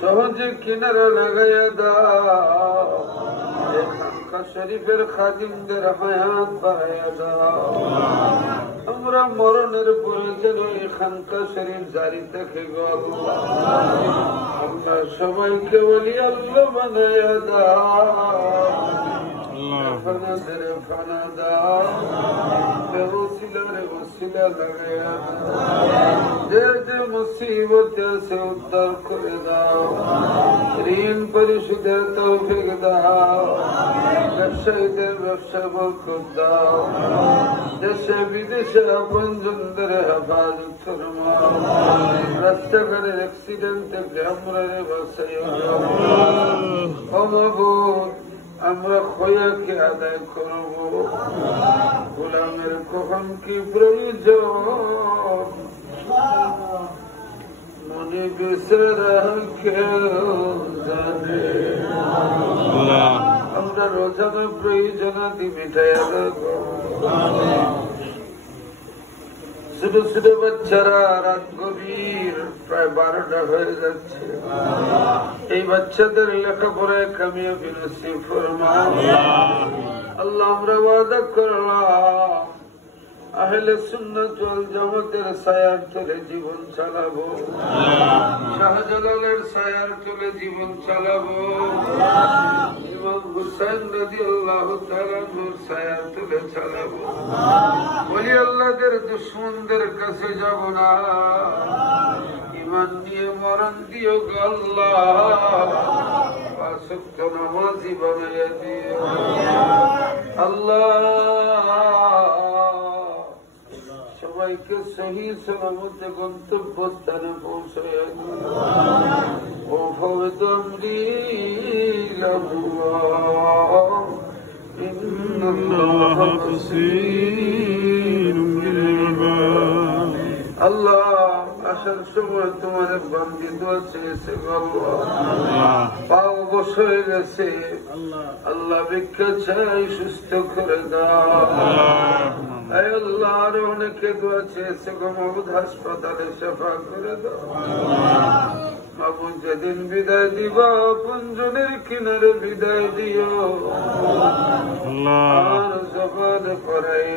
সহজে কিনারা লাগাইয়া দাও, খানকা শরীফের খাদিমদের হায়াত বাড়াইয়া দাও। আমরা মরণের পরে যেন এই খানকা শরীফ জারি থাকে গো আল্লাহ। আমরা সবাইকে বলি আল্লাহ বানাইয়া দাও, ফানাদের ফানা দাও, বেওসিলারে ওসিলা লাগাইয়া দাও। যে যে মুসিবতে আছে উদ্ধার করে দাও, ঋণ পরিশোধের তৌফিক দাও, ব্যবসায়ীদের ব্যবসা বরকত দাও, দেশে বিদেশে আপনজনদের হেফাজত ফরমাও, রাস্তাঘাটের অ্যাক্সিডেন্ট থেকে আমরা বাঁচাইয়া দাও। ও মাবুদ, আমরা খোয়াকে আদায় করব, গোলামের কখন কি প্রয়োজন মনে বেচারা কেউ জানে। আমরা রোজানা প্রয়োজনাদি মিটাইয়া দেব। ছোট ছোট বাচ্চারা রাত গভীর প্রায় 12টা হয়ে যাচ্ছে, এই বাচ্চাদের লেখাপড়ায় কামিয়াবি নসিব ফরমাও আল্লাহ। আমরা ওয়াদা করলাম আহলে সুন্নাত ওয়াল জামাতের ছায়ার তলে জীবন চালাবো, শাহজালালের ছায়ার তলে জীবন চালাবো, ইমাম হুসাইন রাদিয়াল্লাহু তাআলা নূর ছায়ার তলে চালাবো। বলি আল্লাহদের দুশমনদের কাছে যাব না, ইমান নিয়ে মরণ দিও গো আল্লাহ। পাঁচ ওয়াক্ত নামাজি বানাইয়া দিও আল্লাহ। সবাইকে সহি সালামতে গন্তব্যস্থানে পৌঁছাইয়া দিও। ও ফাওয়াদ আমরি ইলাল্লাহ, ইন্নাল্লাহ বাসীরুম বিল ইবাদ। আল্লাহ আশার সময় তোমার বান্দি দোয়া চেয়েছে পাও বস হয়ে গেছে আল্লাহ ভিক্ষা চাই সুস্থ করে দাও আল্লাহ আরো অনেকে দোয়া চেয়েছে গো মাবুদ হাসপাতালে সেবা করে দাও মাবুদ যেদিন বিদায় দিবা পুঞ্জনের কিনারে বিদায় দিও আর জবান করাই